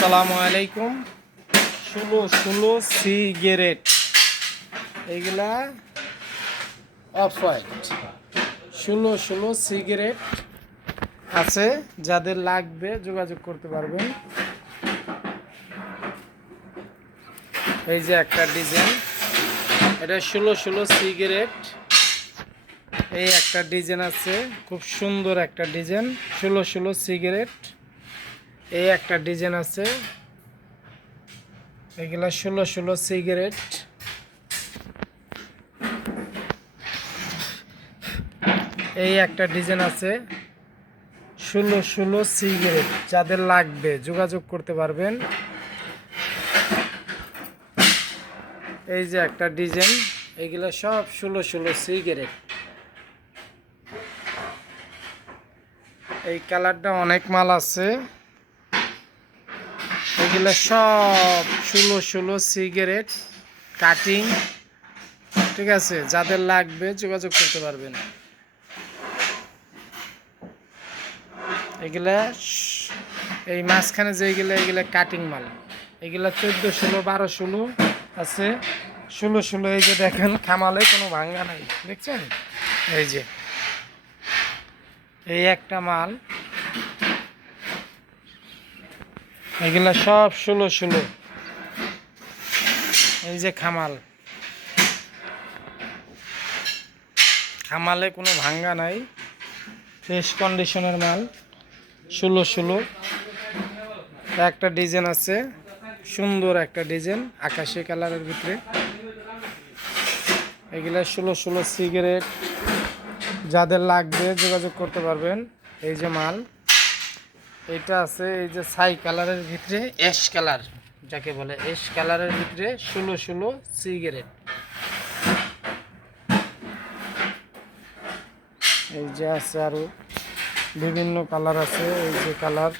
আসসালামু আলাইকুম। ষোলো ষোলো সিগারেট। এইগুলা অফ হোয়াইট। ষোলো ষোলো সিগারেট আছে, যাদের লাগবে যোগাযোগ করতে পারবেন। এই যে একটা ডিজাইন। এটা ষোলো ষোলো সিগারেট। এই একটা ডিজাইন আছে, খুব সুন্দর একটা ডিজাইন। ষোলো ষোলো সিগারেট। এই একটা ডিজাইন আছে। এগুলা ষোলো ষোলো সিগারেট। এই একটা ডিজাইন আছে। ষোলো ষোলো সিগারেট, যাদের লাগবে যোগাযোগ করতে পারবেন। এই যে একটা ডিজাইন, এগুলা সব ষোলো ষোলো সিগারেট। এই কালারটা অনেক মাল আছে। এগুলো সব ষোলো ষোলো সিগারেট কাটিং ঠিক আছে? যাদের লাগবে যোগাযোগ করতে পারবেন। এগুলা এই মাঝখানে যেগুলো এগুলো কাটিং মাল। এগুলা চোদ্দ ষোলো বারো ষোলো আছে। ষোলো ষোলো এই যে দেখেন, খামালে কোনো ভাঙ্গা নাই, দেখছেন? এই যে, এই একটা মাল। এগুলা সব ষোলো ষোলো এই যে খামাল। খামালে কোনো ভাঙ্গা নাই। ফ্রেশ কন্ডিশনের মাল। ষোলো ষোলো একটা ডিজাইন আছে। সুন্দর একটা ডিজাইন, আকাশি কালারের ভিতরে। এগুলা ষোলো ষোলো সিগারেট। যাদের লাগবে যোগাযোগ করতে পারবেন। এই যে মাল। এটা আছে এই যে ছাই কালারের ভিতরে অ্যাশ কালার যাকে বলে অ্যাশ কালারের ভিতরে ষোলো ষোলো সিগারেট এই যে আছে আরও বিভিন্ন কালার আছে, এই যে কালার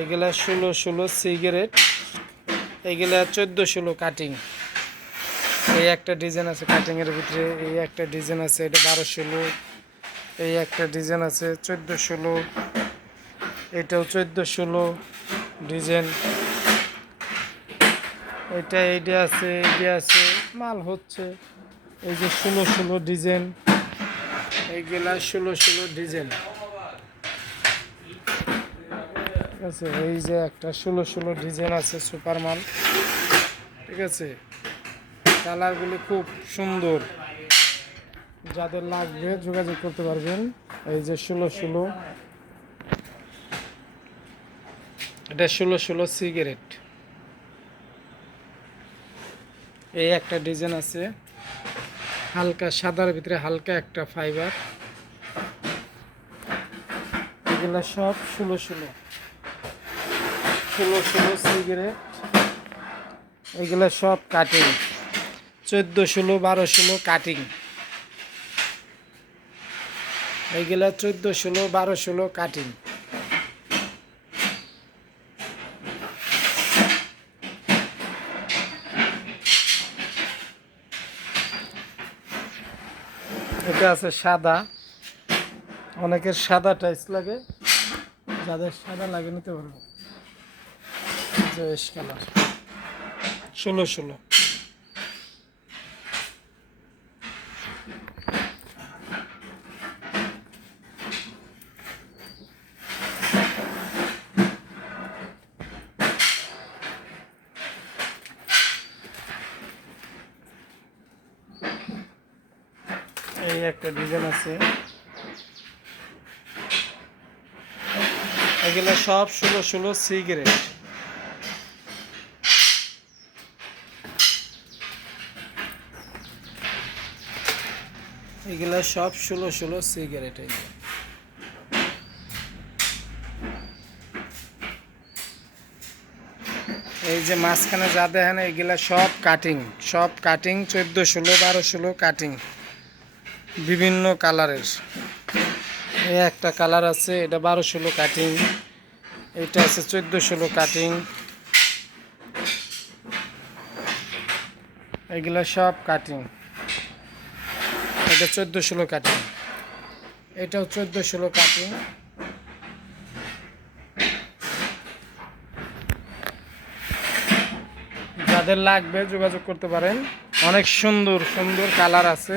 এগুলা ষোলো ষোলো সিগারেট এগুলা চোদ্দ ষোলো কাটিং এই একটা ডিজাইন আছে কাটিং এর ভিতরে, এই একটা ডিজাইন আছে এটা বারো ষোলো, এই একটা ডিজাইন আছে চোদ্দ ষোলো। এটাও চোদ্দ ষোলো ডিজাইন। এটা এইটা আছে এইটা আছে, মাল হচ্ছে এই যে ষোলো ষোলো ডিজাইন। এইগুলা ষোলো ষোলো ডিজাইন। ঠিক আছে, এই যে একটা ষোলো ষোলো ডিজাইন আছে সুপার মাল ঠিক আছে, কালারগুলি খুব সুন্দর। যাদের লাগবে যোগাযোগ করতে পারবেন। এই যে ষোলো ষোলো এটা ষোলো ষোলো সিগারেট। এই একটা ডিজাইন আছে। হালকা সাদার ভিতরে হালকা একটা ফাইবার। এগুলা সব ষোলো ষোলো। ষোলো ষোলো সিগারেট। এগুলা সব কাটিং চোদ্দ ষোলো, বারো ষোলো কাটিং এইগুলা চোদ্দ ষোলো, বারো ষোলো কাটিং এটা আছে সাদা। অনেকের সাদা টাইস লাগে, যাদের সাদা লাগে নিতে পারব। কালার। ষোলো ষোলো। একটা ডিজাইন আছে। এগুলো সব ষোলো ষোলো সিগারেট এগুলো সব ষোলো ষোলো সিগারেট এই যে। মাঝখানে যা দেখেন, এগুলা সব কাটিং সব কাটিং চোদ্দ ষোলো, বারো ষোলো কাটিং বিভিন্ন কালারের। এই একটা কালার আছে, এটা বারো ষোলো কাটিং এটা আছে চোদ্দ ষোলো কাটিং এগুলা সব কাটিং এটা চোদ্দ ষোলো কাটিং এটাও চোদ্দ ষোলো কাটিং যাদের লাগবে যোগাযোগ করতে পারেন। অনেক সুন্দর সুন্দর কালার আছে।